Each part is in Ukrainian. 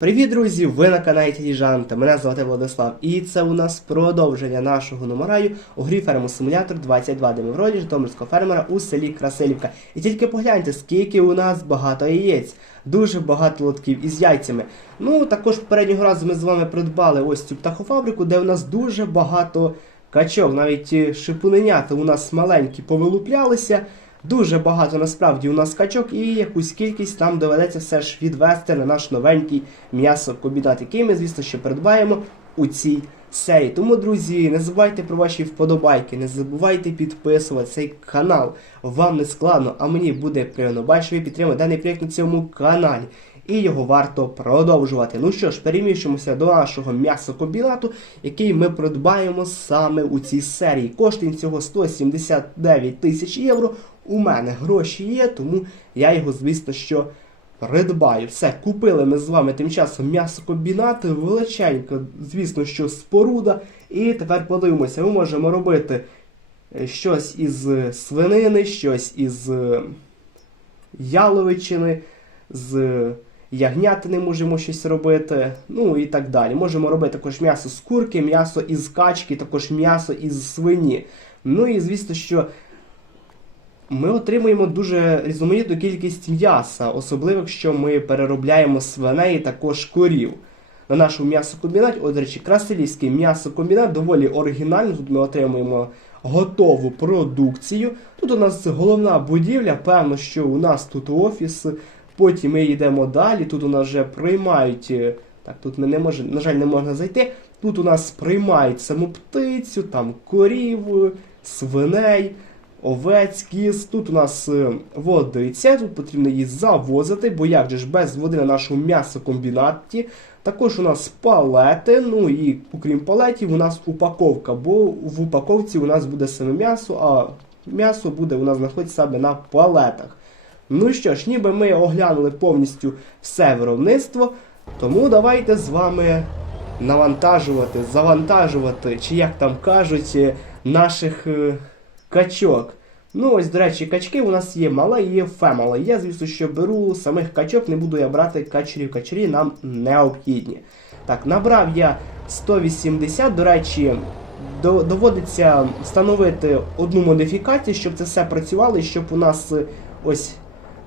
Привіт, друзі! Ви на каналі Тіліжанта. Мене звати Владислав, і це у нас продовження нашого номераю у грі Ферму Симулятор 22, де ми в ролі Житомирського фермера у селі Красилівка. І тільки погляньте, скільки у нас багато яєць, дуже багато лотків із яйцями. Ну, також попереднього разу ми з вами придбали ось цю птахофабрику, де у нас дуже багато качок, навіть шипуненята у нас маленькі повилуплялися. Дуже багато насправді у нас качок і якусь кількість нам доведеться все ж відвести на наш новенький м'ясокомбінат, який ми, звісно, ще придбаємо у цій серії. Тому, друзі, не забувайте про ваші вподобайки, не забувайте підписувати цей канал. Вам не складно, а мені буде приємно бачити, ви підтримуєте даний проєкт на цьому каналі. І його варто продовжувати. Ну що ж, переміщимося до нашого м'ясокомбінату, який ми придбаємо саме у цій серії. Коштує цього 179 тисяч євро. У мене гроші є, тому я його, звісно, що придбаю. Все, купили ми з вами тим часом м'ясокомбінат, величенька, звісно, що споруда. І тепер подивимося, ми можемо робити е, щось із свинини, щось із е, яловичини, з ягнятини можемо щось робити, ну і так далі. Можемо робити також м'ясо з курки, м'ясо із качки, також м'ясо із свині. Ну і звісно, що ми отримуємо дуже різноманітну кількість м'яса, особливо якщо ми переробляємо свиней також корів. На нашому м'ясокомбінаті, от, речі, Красилівський м'ясокомбінат доволі оригінальний. Тут ми отримуємо готову продукцію. Тут у нас головна будівля, певно, що у нас тут офіс. Потім ми йдемо далі. Тут у нас вже приймають. е, Так, тут ми не можемо, на жаль, не можна зайти. Тут у нас приймають саму птицю, там корів, е, свиней, овець. Тут у нас е, водиця, тут потрібно її завозити, бо як же ж без води на нашому м'ясокомбінаті. Також у нас палети, ну і окрім палетів, у нас упаковка, бо в упаковці у нас буде саме м'ясо, а м'ясо буде у нас знаходитися саме на палетах. Ну що ж, ніби ми оглянули повністю все виробництво, тому давайте з вами навантажувати, завантажувати, чи як там кажуть, е, наших е, качок. Ну, ось, до речі, качки у нас є мала і є фемала. Я, звісно, що беру самих качок, не буду я брати качерів. Качері нам необхідні. Так, набрав я 180, до речі, до- доводиться встановити одну модифікацію, щоб це все працювало, і щоб у нас е, ось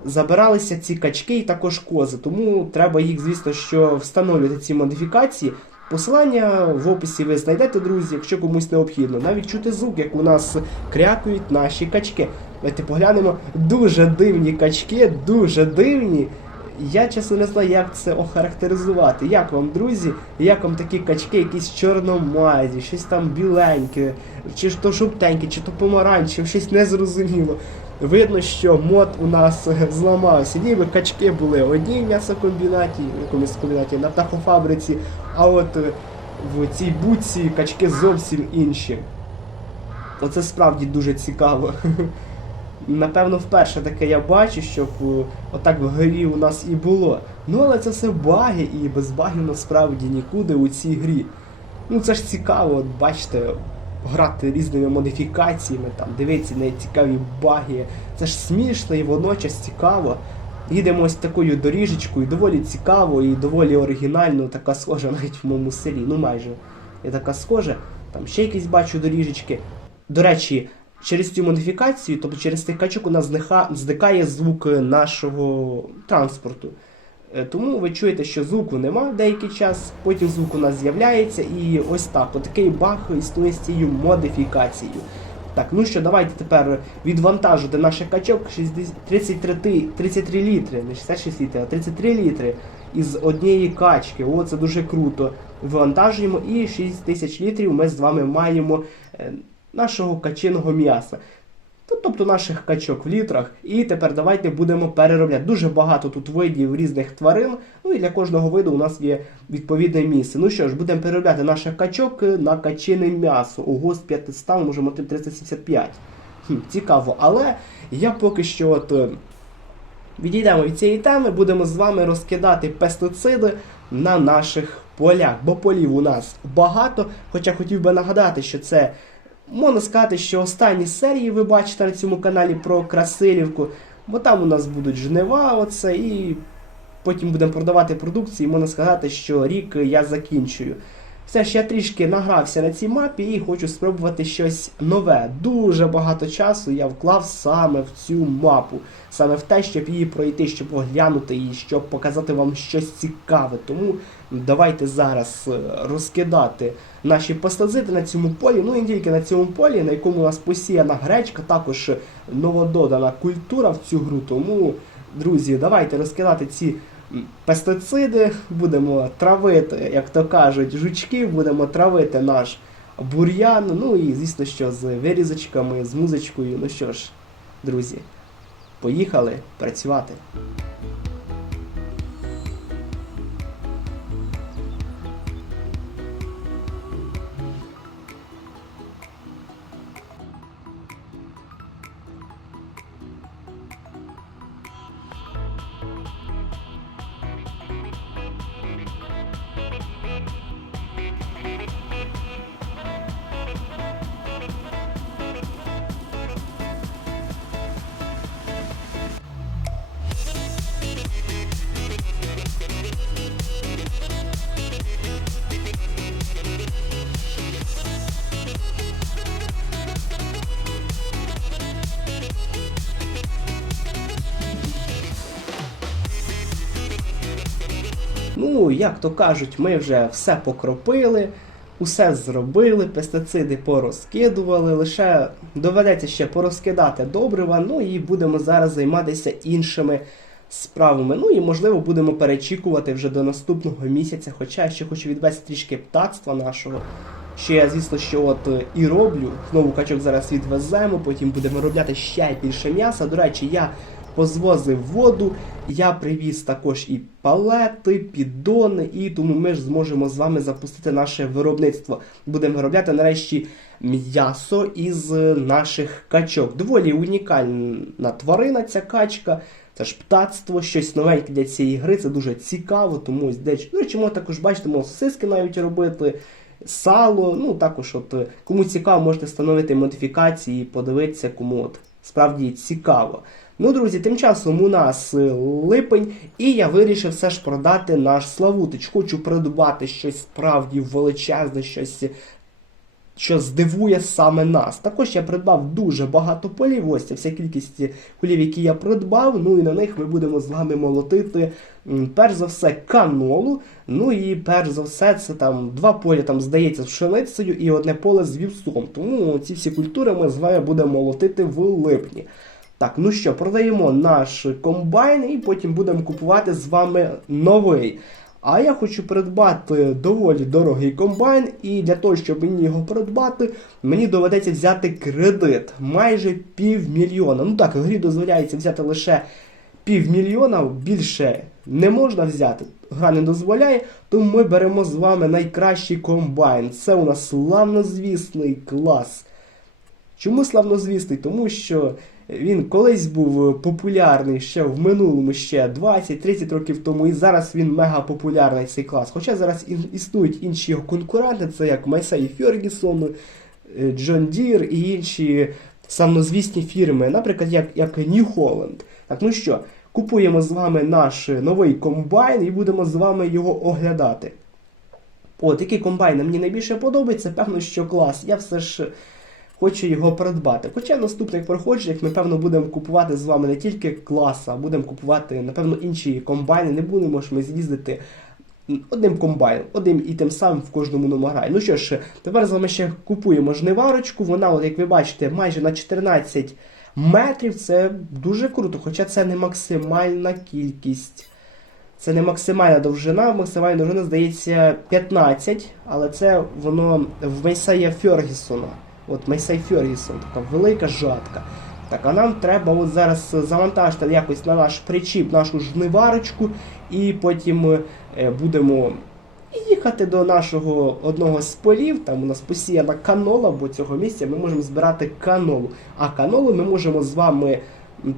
забиралися ці качки і також кози. Тому треба їх, звісно, що встановлювати ці модифікації. Посилання в описі ви знайдете, друзі, якщо комусь необхідно. Навіть чути звук, як у нас крякають наші качки. Давайте поглянемо. Дуже дивні качки, дуже дивні. Я чесно не знаю, як це охарактеризувати. Як вам, друзі, як вам такі качки, якісь чорномазі, щось там біленьке, чи то жовтеньке, чи то помаранчеве, щось незрозуміло. Видно, що мод у нас зламався. Ніби качки були одні в м'ясокомбінаті, в якомусь комбінаті на птахофабриці, а от е, в цій буці качки зовсім інші. Оце справді дуже цікаво. Напевно, вперше таке я бачу, щоб е, отак в грі у нас і було. Ну, але це все баги, і без багів насправді нікуди у цій грі. Ну це ж цікаво, от бачите, грати різними модифікаціями, там, дивитися на цікаві баги. Це ж смішно і водночас цікаво. Їдемо ось такою доріжечкою, доволі цікаво і доволі оригінально, така схожа навіть в моєму селі. Ну майже є така схожа. Там ще якісь бачу доріжечки. До речі, через цю модифікацію, тобто через цих качок, у нас зникає звук нашого транспорту. Е, Тому ви чуєте, що звуку нема деякий час, потім звук у нас з'являється, і ось так. Отакий баг існує з цією модифікацією. Так, ну що, давайте тепер відвантажувати наших качок 60 33, 33 літри, не 66 літрів, а 33 літри із однієї качки. О, це дуже круто. Вивантажуємо і 6 тисяч літрів ми з вами маємо е, нашого качиного м'яса. Тобто наших качок в літрах. І тепер давайте будемо переробляти. Дуже багато тут видів різних тварин. Ну і для кожного виду у нас є відповідне місце. Ну що ж, будемо переробляти наших качок на качине м'ясо. Ого, з 500 ми можемо отримати 375. Хм, цікаво, але я поки що от. е, Відійдемо від цієї теми, будемо з вами розкидати пестициди на наших полях, бо полів у нас багато. Хоча хотів би нагадати, що це можна сказати, що останні серії ви бачите на цьому каналі про Красилівку, бо там у нас будуть жнива, оце і потім будемо продавати продукцію, і можна сказати, що рік я закінчую. Все ж я трішки награвся на цій мапі і хочу спробувати щось нове. Дуже багато часу я вклав саме в цю мапу, саме в те, щоб її пройти, щоб оглянути її, щоб показати вам щось цікаве. Тому давайте зараз е, розкидати наші пастазити на цьому полі. Ну і тільки на цьому полі, на якому у нас посіяна гречка, також новододана культура в цю гру. Тому, друзі, давайте розкидати ці пестициди, будемо травити, як то кажуть, жучки, будемо травити наш бур'ян. Ну і звісно, що з вирізочками, з музичкою. Ну що ж, друзі, поїхали працювати. Як то кажуть, ми вже все покропили, усе зробили, пестициди порозкидували, лише доведеться ще порозкидати добрива, ну і будемо зараз займатися іншими справами. Ну і можливо будемо перечікувати вже до наступного місяця, хоча ще хочу відвести трішки птацтва нашого. Що я, звісно, що от е, і роблю. Знову качок зараз відвеземо, потім будемо виробляти ще більше м'яса. До речі, я позвозив воду, я привіз також і палети, піддони, і тому ми ж зможемо з вами запустити наше виробництво. Будемо виробляти нарешті м'ясо із наших качок. Доволі унікальна тварина ця качка. Це ж птацтво, щось новеньке для цієї гри, це дуже цікаво, тому ось. До речі, можна також бачити, можна сосиски навіть робити, сало. Ну також, от е, кому цікаво, можете встановити модифікації і подивитися, кому от справді цікаво. Ну, друзі, тим часом у нас е, липень, і я вирішив все ж продати наш Славутич. Хочу придбати щось справді величезне, щось, що здивує саме нас. Також я придбав дуже багато полів. Ось це вся кількість полів, які я придбав. Ну і на них ми будемо з вами молотити. Перш за все, канолу. Ну і перш за все, це там два поля, там здається, з пшеницею і одне поле з вівсом. Тому ці всі культури ми з вами будемо молотити в липні. Так, ну що, продаємо наш комбайн і потім будемо купувати з вами новий. А я хочу придбати доволі дорогий комбайн, і для того, щоб мені його придбати, мені доведеться взяти кредит майже півмільйона. Ну так, в грі дозволяється взяти лише півмільйона, більше не можна взяти. Гра не дозволяє, тому ми беремо з вами найкращий комбайн. Це у нас славнозвісний клас. Чому славнозвісний? Тому що він колись був популярний ще в минулому, ще 20-30 років тому, і зараз він мега популярний цей клас. Хоча зараз існують інші його конкуренти, це як Майсей Фергюсон, е, Джон Дір і інші славнозвісні фірми, наприклад, як, як New Holland. Так, ну що, купуємо з вами наш новий комбайн і будемо з вами його оглядати. От, який комбайн мені найбільше подобається, певно, що клас. Я все ж хочу його придбати. Хоча в наступних проходженнях ми, певно, будемо купувати з вами не тільки клас, а будемо купувати, напевно, інші комбайни. Не будемо ж ми з'їздити одним комбайном, одним і тим самим в кожному номаграє. Ну що ж, тепер з вами ще купуємо жниварочку. Вона, от, як ви бачите, майже на 14 метрів. Це дуже круто, хоча це не максимальна кількість. Це не максимальна довжина, максимальна довжина, здається, 15, але це воно в Мейсея Фергісона. От Мейсей Фергісон, така велика жатка. Так, а нам треба от зараз завантажити якось на наш причіп нашу жниварочку, і потім е, будемо їхати до нашого одного з полів. Там у нас посіяна канола, бо цього місця ми можемо збирати канолу. А канолу ми можемо з вами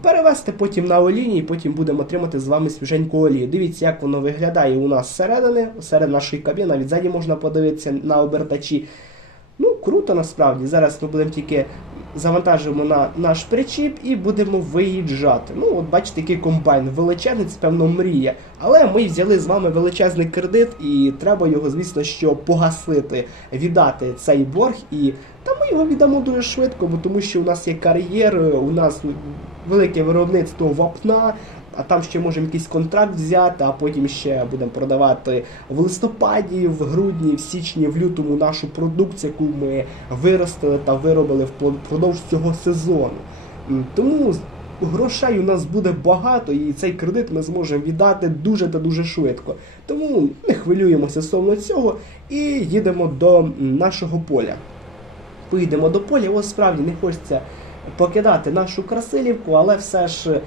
перевести потім на олійні, і потім будемо отримати з вами свіженьку олію. Дивіться, як воно виглядає у нас зсередини, серед нашої кабіни, навіть ззаді можна подивитися на обертачі. Ну, круто насправді. Зараз ми будемо тільки завантажимо на наш причіп і будемо виїжджати. Ну, от бачите, який комбайн величезний, це певно мрія. Але ми взяли з вами величезний кредит, і треба його, звісно, що погасити, віддати цей борг. І та ми його віддамо дуже швидко, бо тому що у нас є кар'єр, у нас велике виробництво вапна. А там ще можемо якийсь контракт взяти, а потім ще будемо продавати в листопаді, в грудні, в січні, в лютому нашу продукцію, яку ми виростили та виробили впродовж цього сезону. Тому грошей у нас буде багато, і цей кредит ми зможемо віддати дуже та дуже швидко. Тому не хвилюємося стосовно цього і їдемо до нашого поля. Поїдемо до поля, ось справді не хочеться покидати нашу красилівку, але все ж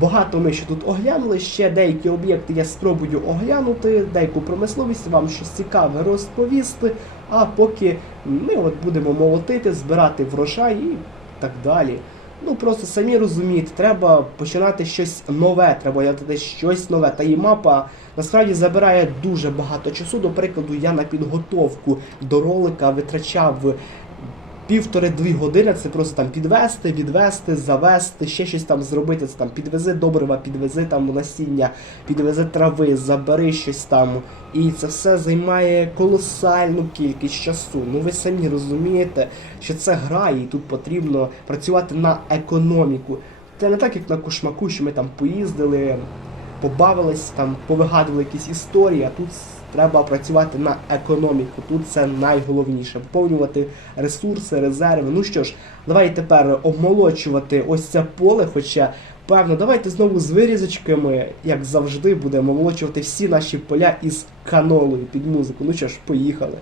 багато ми ще тут оглянули. Ще деякі об'єкти я спробую оглянути, деяку промисловість вам щось цікаве розповісти. А поки ми от будемо молотити, збирати врожай і так далі. Ну просто самі розумієте, треба починати щось нове, треба робити щось нове. Та і мапа насправді забирає дуже багато часу. До прикладу, я на підготовку до ролика витрачав півтори-дві години. Це просто там підвести, відвести, завести, ще щось там зробити. Це там підвези добрива, підвези там насіння, підвези трави, забери щось там. І це все займає колосальну кількість часу. Ну ви самі розумієте, що це гра, і тут потрібно працювати на економіку. Це не так, як на кошмаку, що ми там поїздили, побавились, там повигадували якісь історії, а тут треба працювати на економіку. Тут це найголовніше. Поповнювати ресурси, резерви. Ну що ж, давайте тепер обмолочувати ось це поле, хоча. Певно, давайте знову з вирізочками, як завжди, будемо молочувати всі наші поля із канолою під музику. Ну що ж, поїхали.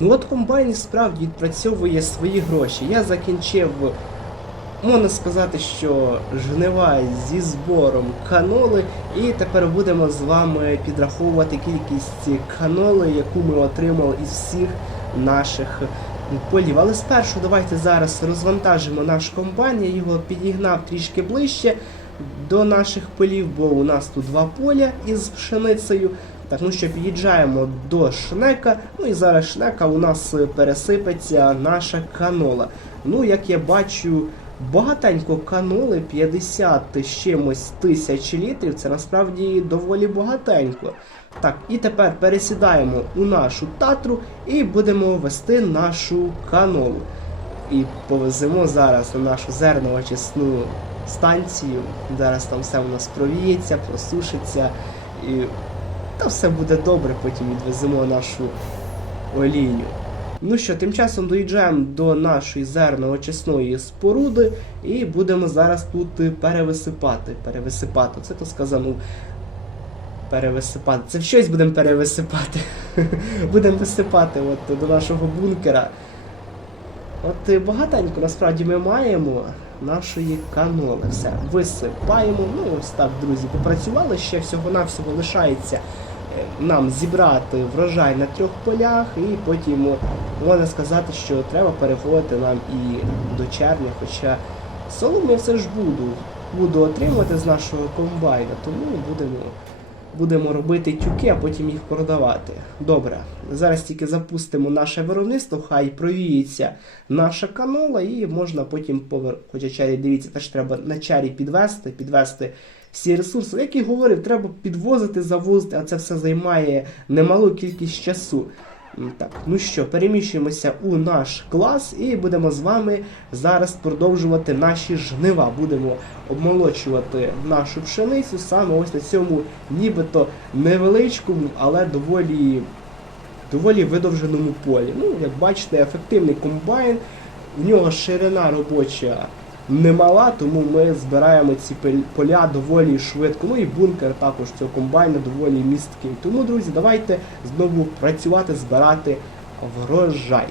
Ну от комбайн справді відпрацьовує свої гроші. Я закінчив, можна сказати, що жнива зі збором каноли, і тепер будемо з вами підраховувати кількість каноли, яку ми отримали із всіх наших полів. Але спершу давайте зараз розвантажимо наш комбайн, я його підігнав трішки ближче до наших полів, бо у нас тут два поля із пшеницею. Так, ну що під'їжджаємо до шнека. Ну і зараз шнека у нас е, пересипеться наша канола. Ну, як я бачу, багатенько каноли, 50 з чимось тисяч літрів. Це насправді доволі багатенько. Так, і тепер пересідаємо у нашу татру і будемо вести нашу канолу. І повеземо зараз на нашу зерново-очисну станцію. Зараз там все у нас провіється, просушиться. І та все буде добре, потім відвеземо нашу олію. Ну що, тим часом доїжджаємо до нашої зерно-очисної споруди і будемо зараз тут перевисипати. Перевисипати. Це то сказано. Перевисипати. Це в щось будемо перевисипати. будемо висипати от, до нашого бункера. От багатенько насправді ми маємо нашої каноли. Все, висипаємо. Ну ось так, друзі, попрацювали ще всього-навсього лишається нам зібрати врожай на трьох полях, і потім можна сказати, що треба переходити нам і до червня. Хоча солому я все ж буду, буду отримувати з нашого комбайна, тому будемо, будемо робити тюки, а потім їх продавати. Добре, зараз тільки запустимо наше виробництво, хай провіється наша канола, і можна потім повер... Хоча чарі, дивіться, теж треба на чарі підвести, підвести всі ресурси. Як і говорив, треба підвозити, завозити, а це все займає немалу кількість часу. Так, ну що, переміщуємося у наш клас і будемо з вами зараз продовжувати наші жнива. Будемо обмолочувати нашу пшеницю саме ось на цьому нібито невеличкому, але доволі, доволі видовженому полі. Ну, як бачите, ефективний комбайн, в нього ширина робоча немала, тому ми збираємо ці поля доволі швидко. Ну і бункер також цього комбайна доволі місткий. Тому, друзі, давайте знову працювати, збирати врожай.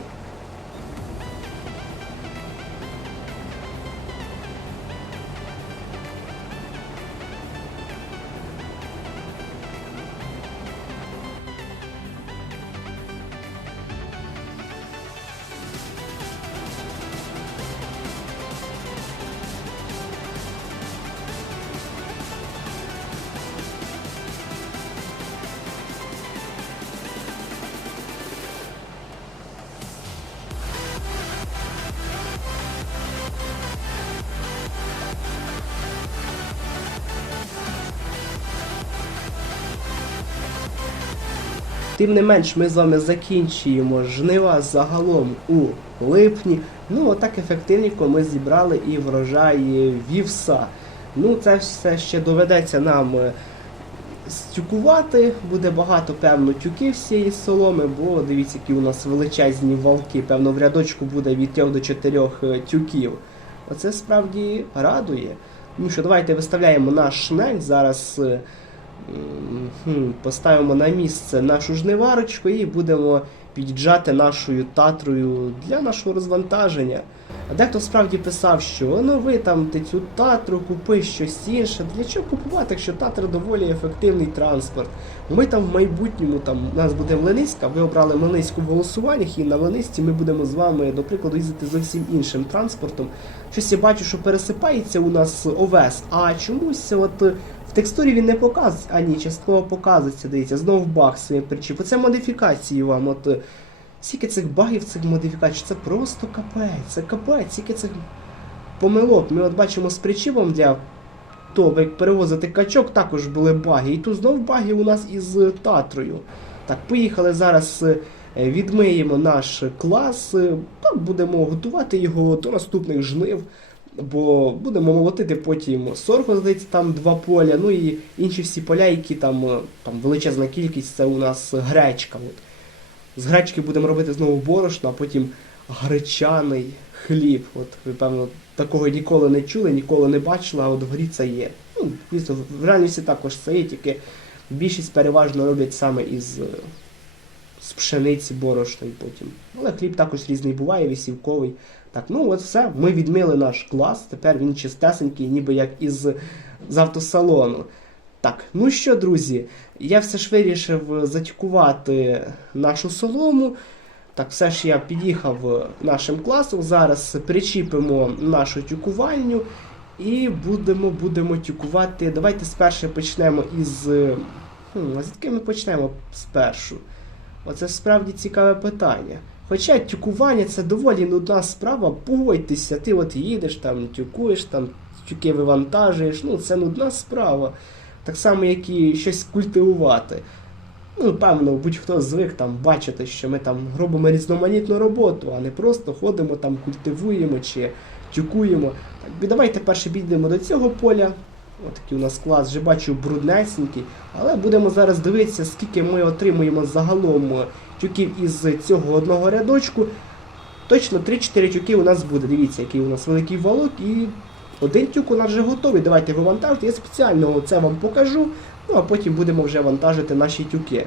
Тим не менш, ми з вами закінчуємо жнива загалом у липні. Ну, отак ефективненько ми зібрали і врожай вівса. Ну, це все ще доведеться нам е, стюкувати. Буде багато, певно, тюків з цієї соломи, бо дивіться, які у нас величезні валки. Певно, в рядочку буде від 3 до 4 е, тюків. Оце справді радує. Ну що, давайте виставляємо наш шнель. Зараз е, поставимо на місце нашу жниварочку і будемо під'їжджати нашою татрою для нашого розвантаження. А дехто справді писав, що ну ви там ти цю татру купи щось інше. Для чого купувати, якщо татра доволі ефективний транспорт? Ми там в майбутньому там у нас буде Млиницька, ви обрали Млиницьку в голосуваннях, і на Млиницьці ми будемо з вами, до прикладу, їздити зовсім іншим транспортом. Щось я бачу, що пересипається у нас овес, а чомусь от текстурі він не показується, а ні, частково показується, дивіться, знову баг своїм причіп. Оце модифікації вам. От е, скільки цих багів, цих модифікацій, це просто капець, це капець, скільки цих помилок. Ми от бачимо з причіпом для того, як перевозити качок, також були баги. І тут знов баги у нас із татрою. Так, поїхали зараз. е, Відмиємо наш клас, е, будемо готувати його до наступних жнив, бо будемо молотити потім сорго, здається, там два поля, ну і інші всі поля, які там, е, там величезна кількість, це у нас гречка. От. З гречки будемо робити знову борошно, а потім гречаний хліб. От ви, певно, такого ніколи не чули, ніколи не бачили, а от в грі це є. Ну, звісно, в реальності також це є, тільки більшість переважно роблять саме із. З пшениці борошна і потім. Але хліб також різний буває, вісівковий. Так, ну от все, ми відмили наш клас, тепер він чистесенький, ніби як із з автосалону. Так, ну що, друзі, я все ж вирішив затікувати нашу солому. Так, все ж я під'їхав нашим класом. Зараз причіпимо нашу тюкувальню і будемо, будемо тюкувати. Давайте спершу почнемо із. Хм, а звідки ми почнемо спершу? Оце справді цікаве питання. Хоча тюкування це доволі нудна справа, погодьтеся, ти от їдеш там, тюкуєш, там тюки вивантажуєш, ну це нудна справа. Так само, як і щось культивувати. Ну, певно, будь-хто звик там бачити, що ми там робимо різноманітну роботу, а не просто ходимо там, культивуємо чи тюкуємо. Так, давайте перше підемо до цього поля. Отакий у нас клас, вже бачу бруднесенький. Але будемо зараз дивитися, скільки ми отримуємо загалом тюків із цього одного рядочку. Точно 3-4 тюки у нас буде. Дивіться, який у нас великий валок, і один тюк у нас вже готовий. Давайте його вантажити. Я спеціально це вам покажу, ну а потім будемо вже вантажити наші тюки.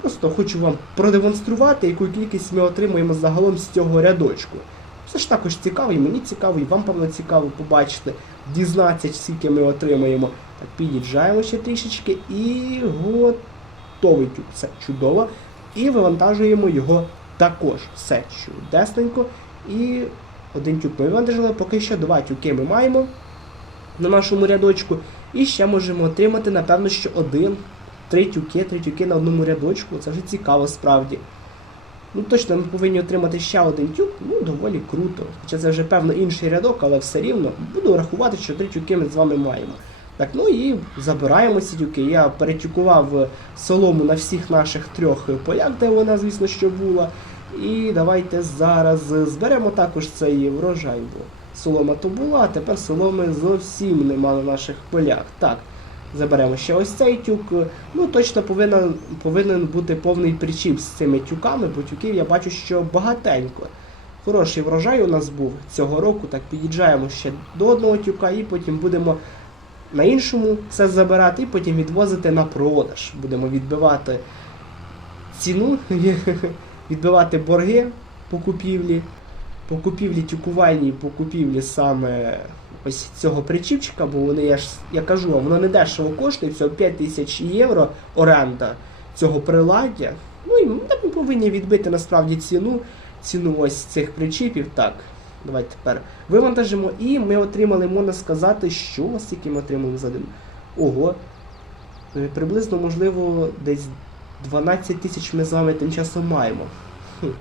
Просто хочу вам продемонструвати, яку кількість ми отримуємо загалом з цього рядочку. Це ж також цікаво, і мені цікаво, і вам, певно, цікаво побачити, дізнатися, скільки ми отримаємо. Так, під'їжджаємо ще трішечки і готовий тюк. Все чудово. І вивантажуємо його також. Все чудесненько. І один тюк ми вивантажили, поки що два тюки ми маємо на нашому рядочку. І ще можемо отримати, напевно, що один три тюки, три тюки на одному рядочку. Це вже цікаво справді. Ну точно ми повинні отримати ще один тюк, ну доволі круто. Хоча це вже певно інший рядок, але все рівно буду рахувати, що три тюки ми з вами маємо. Так, ну і забираємо ці тюки. Я перетюкував солому на всіх наших трьох полях, де вона, звісно, що була. І давайте зараз зберемо також цей врожай. Бо солома то була, а тепер соломи зовсім нема на наших полях. Так, заберемо ще ось цей тюк. Ну, точно повинен, повинен бути повний причіп з цими тюками, бо тюків я бачу, що багатенько. Хороший врожай у нас був цього року, так під'їжджаємо ще до одного тюка і потім будемо на іншому все забирати і потім відвозити на продаж. Будемо відбивати ціну, відбивати борги по купівлі, по купівлі тюкувальній, по купівлі саме ось цього причіпчика, бо вони, я ж я кажу, воно не дешево коштує, всього 5 тисяч євро оренда цього приладдя. Ну і ми повинні відбити насправді ціну, ціну ось цих причіпів. Так, давайте тепер вивантажимо, і ми отримали, можна сказати, що скільки ми отримали за день. Ого. е, Приблизно, можливо, десь 12 тисяч ми з вами тим часом маємо.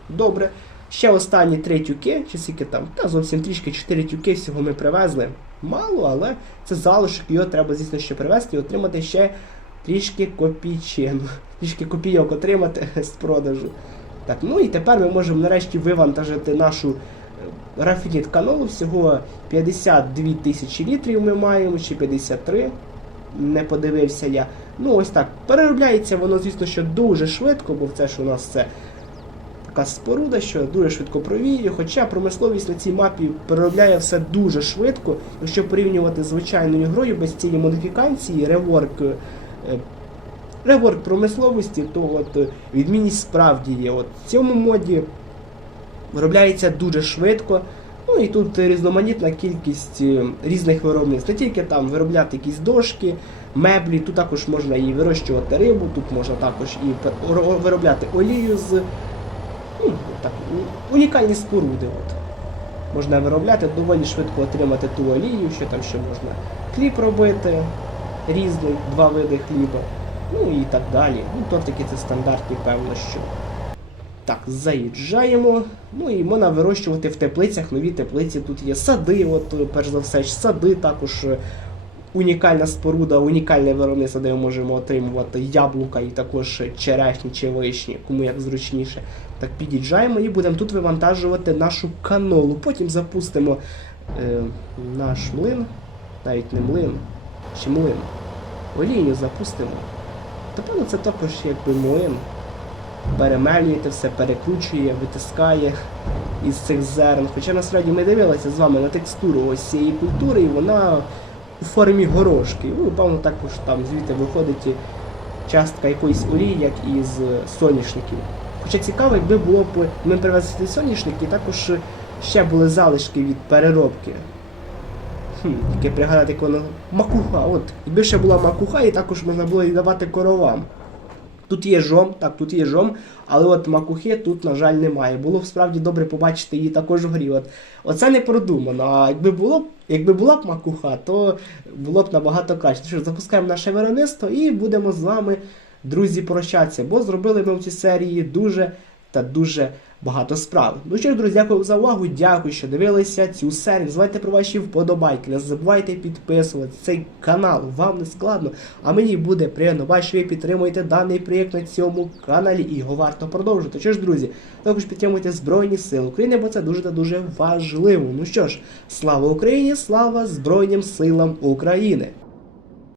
Добре. Ще останні три тюки, чи скільки там, та зовсім трішки 4 тюки всього ми привезли. Мало, але це залишок, його треба, звісно, ще привезти і отримати ще трішки копійчин. Трішки копійок отримати з продажу. Так, ну і тепер ми можемо нарешті вивантажити нашу е, рафініт канолу. Всього 52 тисячі літрів ми маємо, чи 53. Не подивився я. Ну ось так. Переробляється воно, звісно, що дуже швидко, бо це ж у нас це така споруда, що дуже швидко провіює. Хоча промисловість на цій мапі переробляє все дуже швидко. Якщо порівнювати з звичайною грою без цієї модифікації, реворк. е, Реворк промисловості, то от е, відмінність справді є. От в цьому моді виробляється дуже швидко. Ну і тут різноманітна кількість е, різних виробництв. Не тільки там виробляти якісь дошки, меблі, тут також можна і вирощувати рибу, тут можна також і виробляти олію з так, унікальні споруди. От. Можна виробляти, доволі швидко отримати ту олію, що там ще можна хліб робити, різний, два види хліба, ну і так далі. Ну, тортики це стандартні, певно, що. Так, заїжджаємо. Ну і можна вирощувати в теплицях нові теплиці. Тут є сади, от перш за все, сади також е, унікальна споруда, унікальне виробництво, де ми можемо отримувати яблука і також черешні чи вишні, кому як зручніше. Так, під'їжджаємо і будемо тут вивантажувати нашу канолу. Потім запустимо е, наш млин, навіть не млин, чи млин. Олійню запустимо. Напевно, це також якби млин перемелюєте все, перекручує, витискає із цих зерен. Хоча насправді ми дивилися з вами на текстуру ось цієї культури, і вона у формі горошки. Ну, певно, також там звідти виходить частка якоїсь олії, як із соняшників. Хоча цікаво, якби було б ми привезли соняшники, також ще були залишки від переробки. Хм, тільки пригадати, як воно. Макуха, от. Якби ще була макуха, і також можна було її давати коровам. Тут є жом, так, тут є жом, але от макухи тут, на жаль, немає. Було б справді добре побачити її також в грі. От, оце не продумано. А якби було якби була б макуха, то було б набагато краще. Що запускаємо наше виробництво і будемо з вами, друзі, прощатися. Бо зробили ми в цій серії дуже та дуже багато справ. Ну що ж, друзі, дякую за увагу. Дякую, що дивилися цю серію. Не забувайте про ваші вподобайки. Не забувайте підписувати цей канал. Вам не складно. А мені буде приємно бачити, що ви підтримуєте даний проєкт на цьому каналі і його варто продовжити. Що ж, друзі, також підтримуйте Збройні Сили України, бо це дуже та дуже важливо. Ну що ж, слава Україні, слава Збройним силам України!